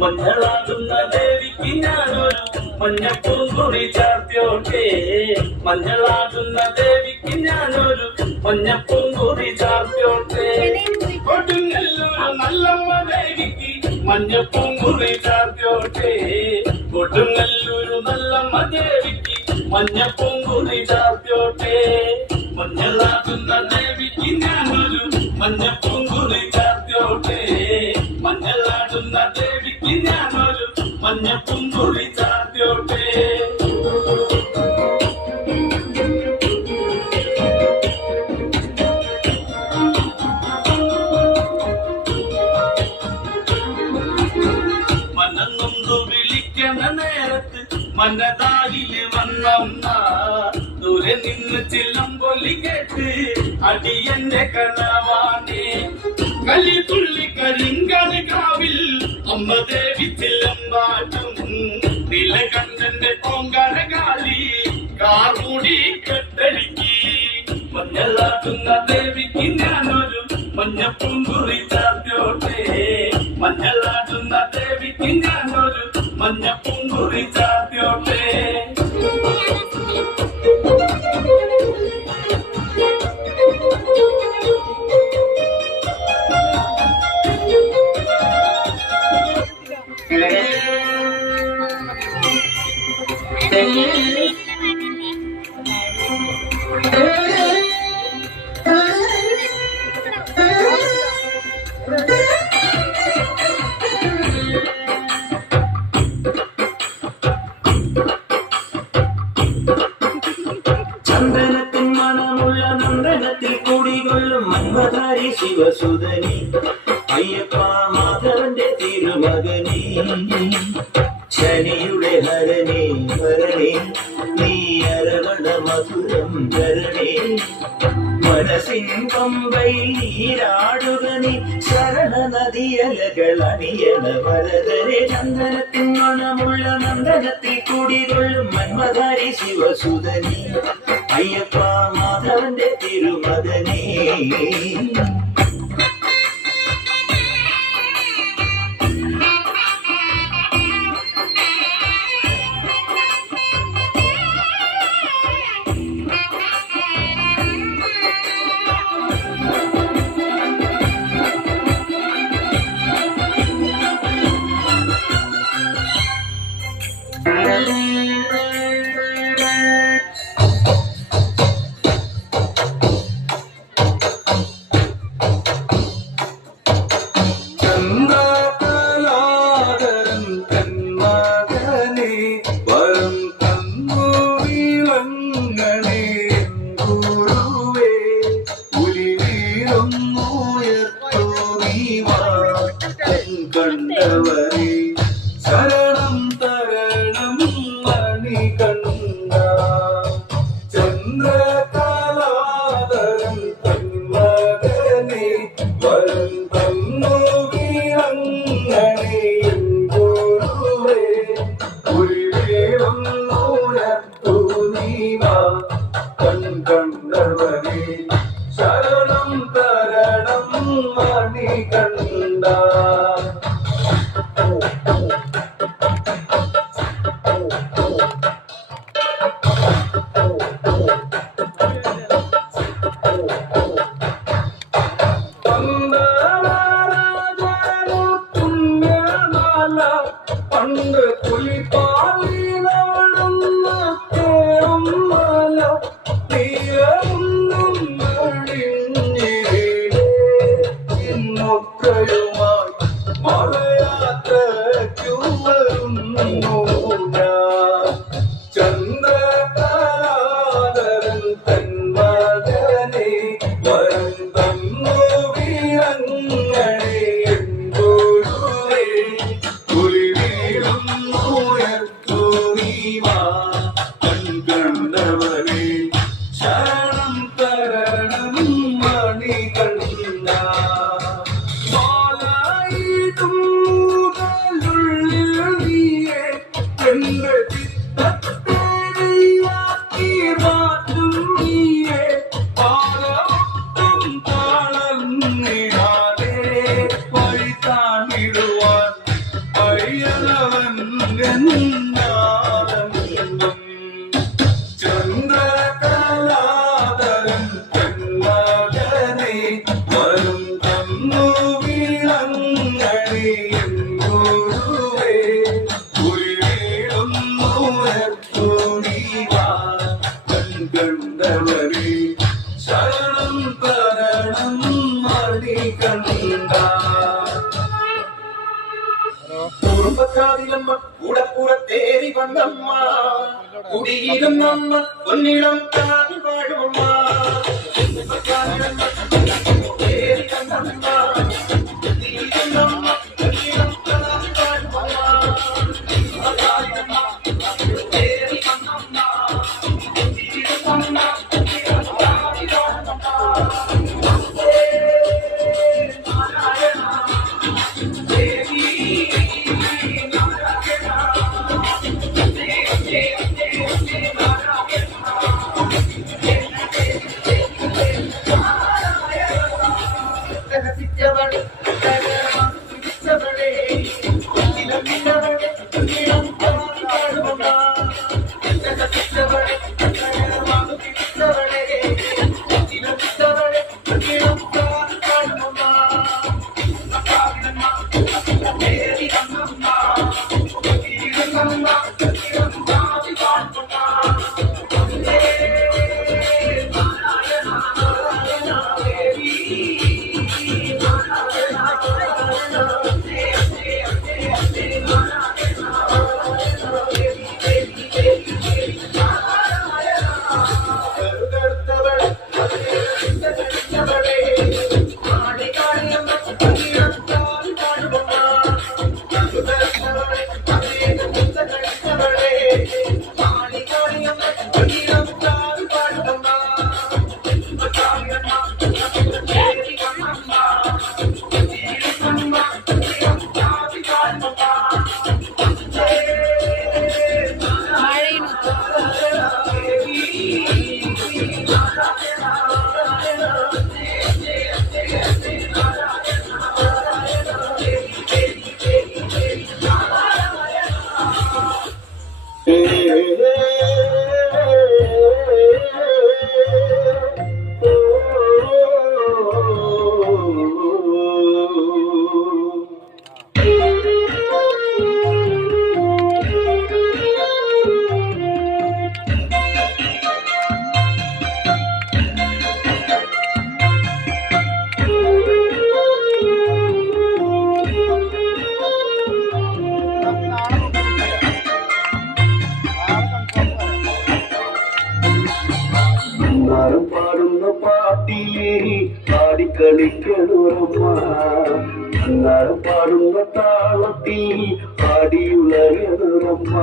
മഞ്ഞളാകുന്ന ദേവിക്ക് ഞാനൊരു മഞ്ഞപ്പൂങ്കുറി ചാർത്തിയോട്ടെ മഞ്ഞളാകുന്ന ദേവിക്ക് ഞാനൊരു മഞ്ഞപ്പൂങ്കുറി ചാർത്തിയോട്ടെ കൊടുങ്ങല്ലൂർ നല്ലമ്മ ദേവിക്ക് മഞ്ഞപ്പൂങ്കുറി ചാർത്തിയോട്ടെ കൊടുങ്ങല്ലൂർ നല്ലമ്മ ദേവിക്ക് മഞ്ഞപ്പൂങ്കുറി ചാർത്തിയോട്ടെ മഞ്ഞളാകുന്ന ദേവിക്ക് ഞാനൊരു മഞ്ഞപ്പൂങ്കുറി ചാർത്തിയോട്ടെ മഞ്ഞളാടുന്ന ദേവിക്ക് ഞാനൊരു മഞ്ഞപ്പൂങ്കുറി ചാർത്തിയോട്ടെ മനന്നൊന്നു വിളിക്കണ നേരത്ത് മനതാരില് വന്നമ്മ ദൂരെ നിന്ന് ചിലമ്പൊലി കേട്ട് അടിയന്റെ കനവാണേ കലിതുള്ളി കരിങ്കണി കാവിൽ അമ്മ ദേവി ചിലമ്പാട്ടും നിലകണ്ഠന്റെ പൊങ്കര കാലി കാർമുടി കെട്ടടിക്കി മഞ്ഞളാകുന്ന ദേവിക്ക് ഞാനൊരു മഞ്ഞപ്പൂങ്കുറി ചാർത്തിയോട്ടെ മഞ്ഞളാടുന്ന ദേവിക്ക് ഞാനൊരു മഞ്ഞപ്പൂങ്കുറി ചാർത്തിയോട്ടെ ചന്ദനത്തിൻ മണമുള്ള നന്ദനത്തിൽ കുടികൊള്ളും മന്മധാരി ശിവസുതനി അയ്യപ്പ മാധവന്റെ തിരുമകനേ ശനിയുടെ ഹരനേ ഹരണേ നീ അരവണ മധുരം ധരണേ മനസ്സിൻ പമ്പയിലാടുക നീ ശരണ നദിയലകൾ അണിയണ വരദരെ ചന്ദനത്തിൻ മണമുള്ള നന്ദനത്തിൽ കുടികൊള്ളും മന്മധാരി ശിവസുതനി അയ്യപ്പ മാധവന്റെ തിരുമകനേ ശരണം തരണം മണികണ്ഠ ചന്ദ്രകലാധരം തന്മകനെ വരം തന്നു വീരങ്ങളെ ഗുരുവേ ഉരുവേറും നൂനത്തു നീവാ കണ്ടവരെ ശരണം തരണം മണികണ്ഠ പണ്ട് പുലിപ്പാലിനവിടുന്ന കേറും മല തീരൊന്നും വെളിഞ്ഞിരേ ഇന്നൊക്കെയുമായി മലയാത്രയ്ക്കു വരുന്നു ഞാൻ ചന്ദ്രകലാധരൻ തന്മകനെ ശബരിമലേ ശരണം തരണം മണികണ്ഠ കുടുംബക്കാരിലമ്മ കൂടപ്പുറത്തേറി വന്നമ്മ കുടിയിരുന്നമ്മ പൊന്നിടം കാതി വാഴുമ്മ കുടുംബക്കാരിലമ്മ കൂടപ്പുറത്തേറി വന്നമ്മ കുടിയിരുന്നമ്മ പൊന്നിടം കാതി വാഴുമ്മ കുടുംബക്കാരിലമ്മ കൂടപ്പുറത്തേറി വന്നമ്മ കുടിയിരുന്നമ്മ പൊന്നിടം കാതി വാഴുമ്മ പാടുന്ന പാട്ടിലേ പാടിക്കളിക്കണോരമ്മ പാടുന്ന താളത്തിൽ പാടിയുളയണോരമ്മ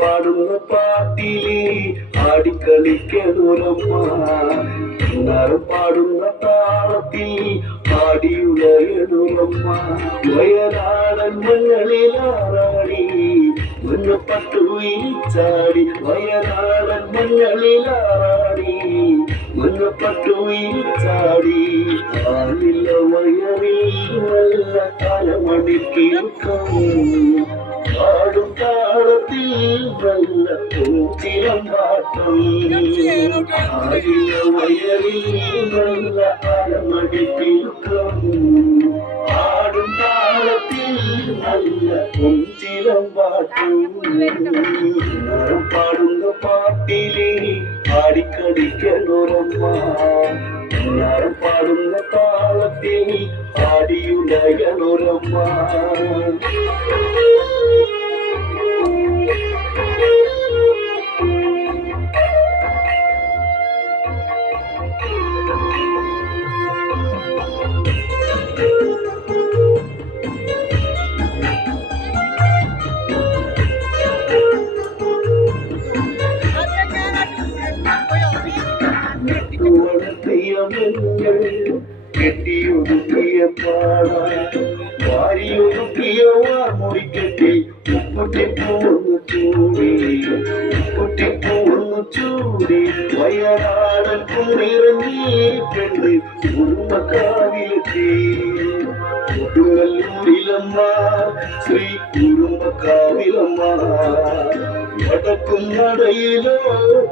പാടുന്ന പാട്ടിലേ പാടിക്കളിക്കണോരമ്മ പാടുന്ന താളത്തിൽ പാടിയുളയണോരമ്മ വയനാടൻ മഞ്ഞളിലാറാടി മുന്നപ്പട്ടു വീച്ചാടി വയനാടൻ മഞ്ഞളിലാറാടി മുന്നപ്പട്ടു വീച്ചാടി ആലില്ല വയറിൽ നല്ല തലമണിക്കിരുക്കം പാടും താളത്തിൽ നല്ല പൂച്ചിലമ്പാട്ടം ആലില്ല വയറിൽ നല്ല തലമണിക്കിരുക്കം പാടും താളത്തിൽ നല്ല പൂച്ചിലമ്പാട്ടം പാടുന്ന പാട്ടിലേ പാടിക്കളിക്കണോരമ്മ പാടുന്ന താളത്തിൽ പാടിയുലയണോരമ്മ കെട്ടിയൊതുക്കിയ പാടാൻ വാരിയൊതുക്കിയ വാർമുറിക്കെട്ടി ഉപ്പുറ്റിപ്പൂന്ന് ചൂടി ഉപ്പുറ്റിപ്പൂന്ന് ചൂടി വയനാടൻ കുന്നിറങ്ങി പെണ്ണ് കുടുംബക്കാവിലെത്തി കൊടുങ്ങല്ലൂരിലമ്മ ശ്രീ കുടുംബക്കാവിലമ്മ വടക്കും നടയിലോ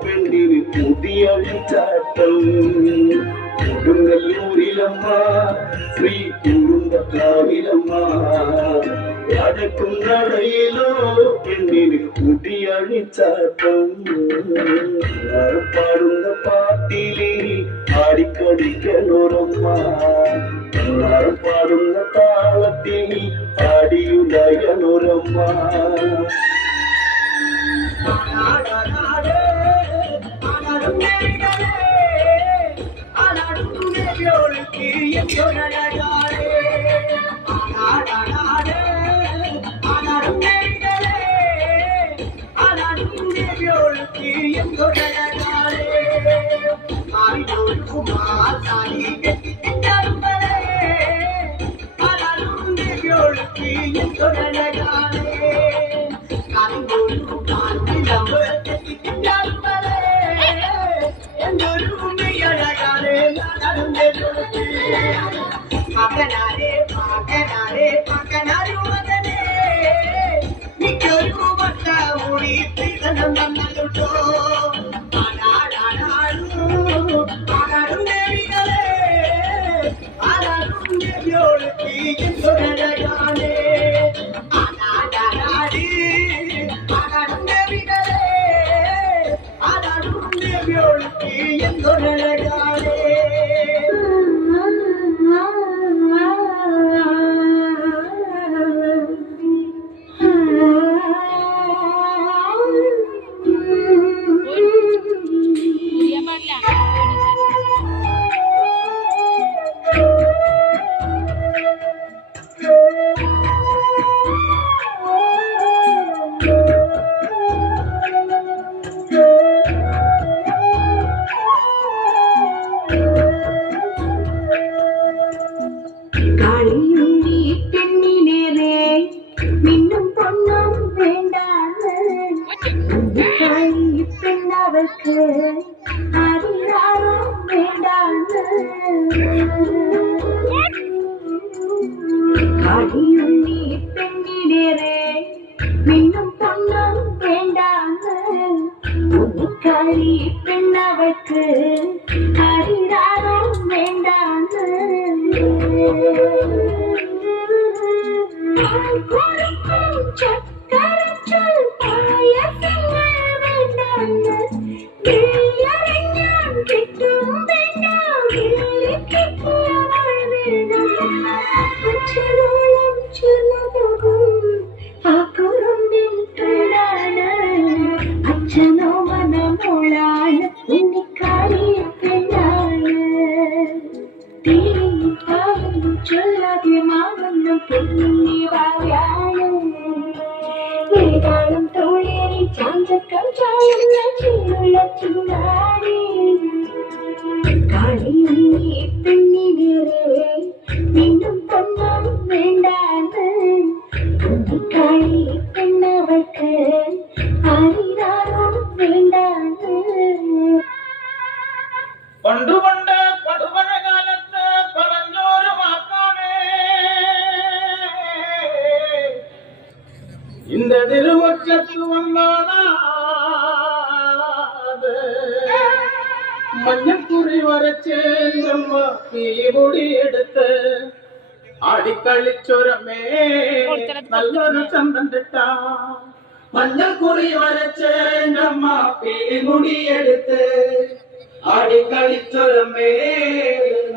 പെണ്ണിന് കുടിയഴിച്ചാട്ടം കൊടുങ്ങല്ലൂരിലമ്മ ശ്രീ കുടുംബക്കാവിലമ്മ നടക്കും നടയിലോ പെണ്ണിന് കുടിയഴിച്ചാട്ടം പാടുന്ന പാട്ടിലെ ആടിക്കളിക്കണോരമ്മ പാടുന്ന താളത്തിൽ ആടിയുലയണോരമ്മ மின்னும் பொன்னும் வேண்டாங்க உன்னிக்காரி பெண்ணவர்க்கு அரிதாரம் வேண்டாங்க சக்கரச்சல் பாயசங்கள் வேண்டாங்க வெள்ளறிஞான் கிட்டும் வேண்டாம் கிட்டியவள் வேண்டாம் அச்சரோளம் சொல்லவும் അച്ഛനോ മനമോളാണ് ഉണ്ണിക്കാരിയ പെണ്ണാണ് ചൊല്ലാതെ മാവുന്ന പെണ്ണിവായാണ് ഏതാളും തോളേറി ചാഞ്ചക്കം ചാടുന്ന ചീരുള്ള ചൂടാടി കാളിയുണ്ണി പെണ്ണിനേറെ നിന്നും പൊന്നും വേണ്ടാണ് ഉണ്ണിക്കാരി പെണ്ണവൾക്ക് ആരിതാരും വേണ്ടാണ് പണ്ടുപണ്ട് പടുപഴ കാലത്ത് പറഞ്ഞൊരു വാക്കാണ് இந்த திருவச்சத்து வந்தானா മഞ്ഞക്കുറി വരച്ചേന്തമ്മ തീമുടി എടുത്ത് ആടിക്കളിച്ചൊരമേ നല്ലൊരു ചന്തം കിട്ട മഞ്ഞക്കുറി വരച്ചേന്തമ്മ തീമുടി എടുത്ത് ആടിക്കളിച്ചൊരമേ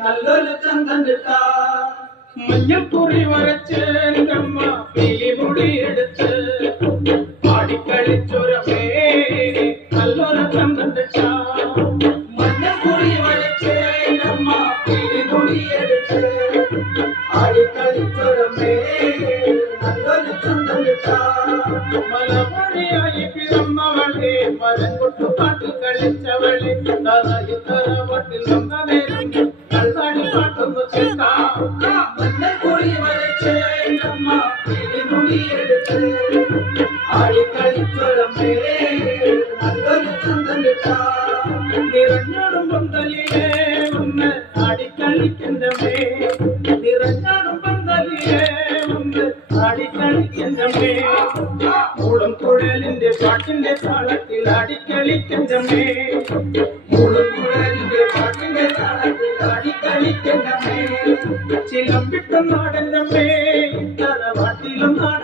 നല്ലൊരു ചന്തം കിട്ട മഞ്ഞക്കുറി വരച്ചേന്തമ്മ തീമുടി എടുത്ത് ആടിക്കളിച്ചൊരമേ നല്ലൊരു ചന്തം കിട്ട മലമൊഴിയായി പിറന്നവളെ മരക്കൊട്ടു പാട്ട് കളിച്ചവളെ തറവട്ടിൽ വന്ന നേരം കള്ളാടി പാട്ടൊന്നു മഞ്ഞപ്പൊടി വരച്ചേമ്മ പിടിമുടിയെടുത്ത് ആടിക്കളിച്ചൊരമേ നല്ലൊരു ചന്തം നിറഞ്ഞോടും പന്തലിലെ ഒന്ന് ആടിക്കളിക്കണ്ടമേ നിറഞ്ഞോടും പന്തലിലെ ഒന്ന് ആടിക്കളിക്കണ്ടമേ മൂളം കുഴലിന്റെ പാട്ടിന്റെ താളത്തിൽ ആടിക്കളിക്കണ്ടമേ മൂളം കുഴലിന്റെ പാട്ടിന്റെ താളത്തിൽ ആടിക്കളിക്കണ്ടമേ ചിലമ്പിട്ട നാടനമേ തറവാട്ടിലും നാട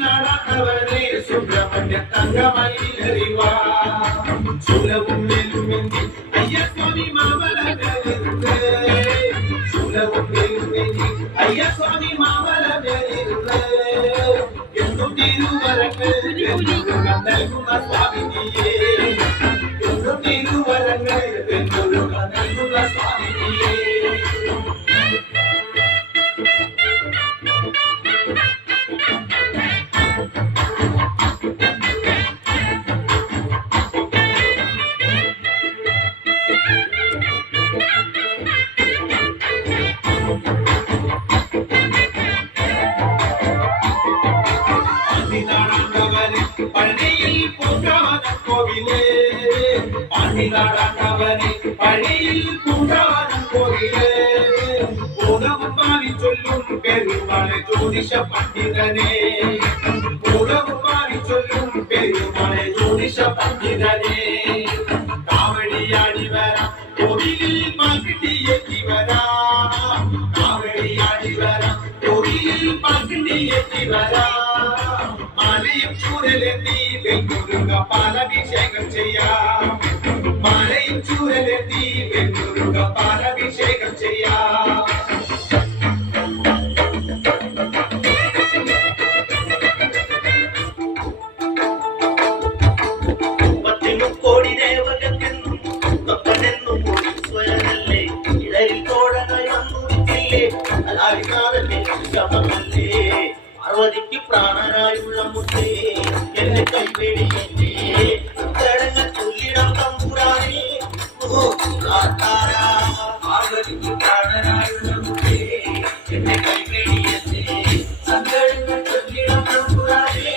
നാടാണ്ടവനെ സുബ്രഹ്മണ്യ തങ്കമയിലെറിവാ ശൂലവും മേലുമെന്തി അയ്യസ്വാമി മാമലമേലിരുന്ന് ശൂലവും മേലുമെന്തി അയ്യസ്വാമി മാമലമേലിരുന്ന് എന്നും തിരുവരങ്ങൾ നൽകുന്ന സ്വാമിനിയേ എന്നും തിരുവരങ്ങൾ നൽകുന്ന സ്വാമിനിയേ പഴനിയിൽ പൂങ്കാവനം കോവിലേ പാണ്ടിനാടാണ്ടവനെ പഴനിയിൽ പൂങ്കാവനം കോവിലേ പൂതവും പാടി ചൊല്ലും പെരുമാളെ ജ്യോതിഷ പണ്ഡിതനെ പൂതവും പാടി ചൊല്ലും പെരുമാളെ ജ്യോതിഷ പണ്ഡിതനെ കാവടിയാടി വരാം കോവിലിൽ പാൽക്കിട്ടിയെത്തി വരാം കാവടിയാടി വരാം കോവിലിൽ പാൽക്കിട്ടിയെത്തി വരാം മാലയും ചൂരലെത്തി വെങ്കുരുക പാലഭിഷേകം ചെയ്യാം മാലയും ചൂരലെത്തി വെങ്കുരുക പാലഭിഷേകം ചെയ്യാം കോടി ദേവകെന്നും തപ്പനെന്നും സ്വയനല്ലേ ഇടയിൽ തോഴനായി വന്നുവിട്ടില്ലേ അലാടിനാഥന്റെ ശമമല്ലേ പാർവതിക്ക് പ്രാണനായുള്ള മുത്തേ എന്നെ കൈവേടിയേ ചടങ്ങ് ചൊല്ലിടം തമ്പുരാനേ പാർവതിക്ക് പ്രാണനായുള്ള മുത്തേ എന്നെ കൈവേടിയേ സങ്കടങ്ങൾ ചൊല്ലിടം തമ്പുരാനേ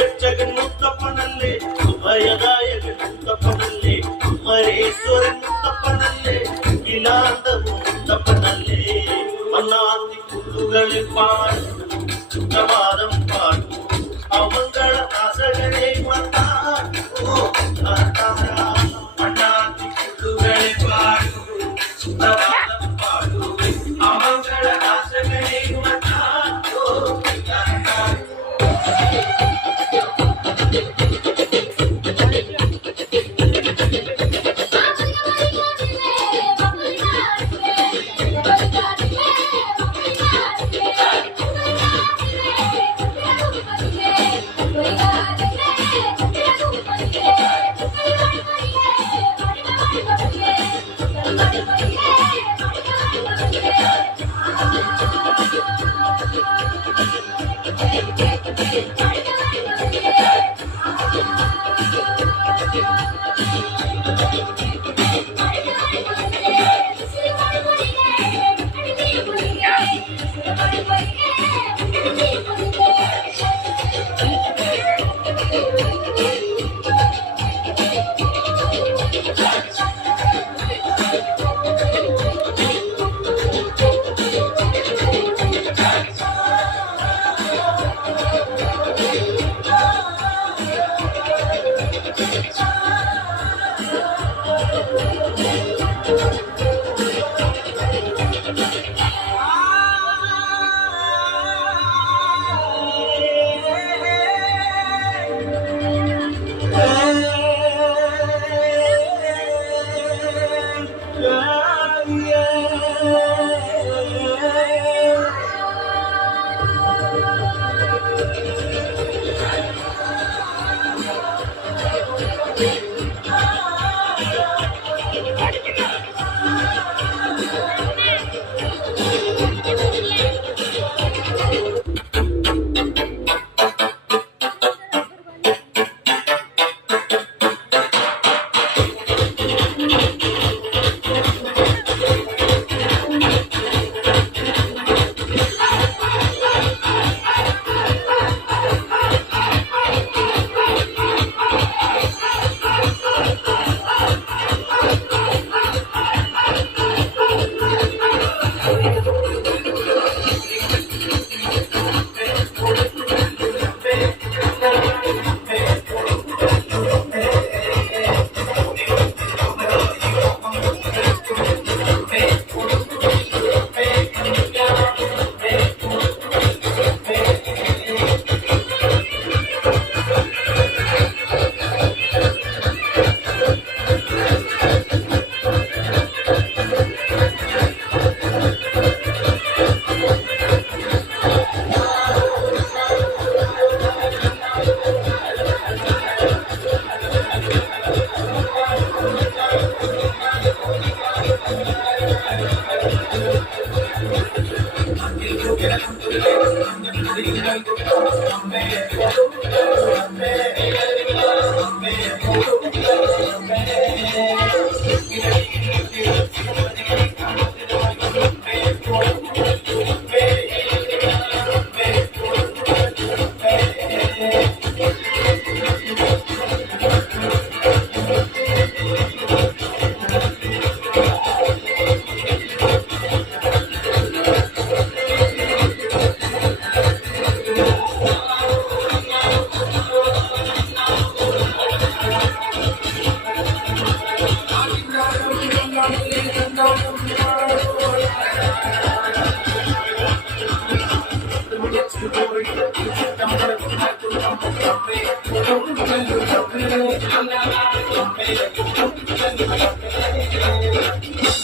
രക്ഷകൻ മുത്തപ്പനല്ലേ ഭയദായകൻ മുത്തപ്പനല്ലേ മരേശ്വരൻ മുത്തപ്പനല്ലേ വിലാന്തവും മുത്തപ്പനല്ലേ മണ്ണാത്തി കുട്ടുകളിൽ പാടും ചുറ്റവാദം പാടും അവങ്കള നാശകനെ മണ്ണാത്തി കുട്ടുകളിൽ പാടും ചുറ്റവാദം പാടും അവങ്കള നാശകനെ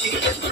Thank you.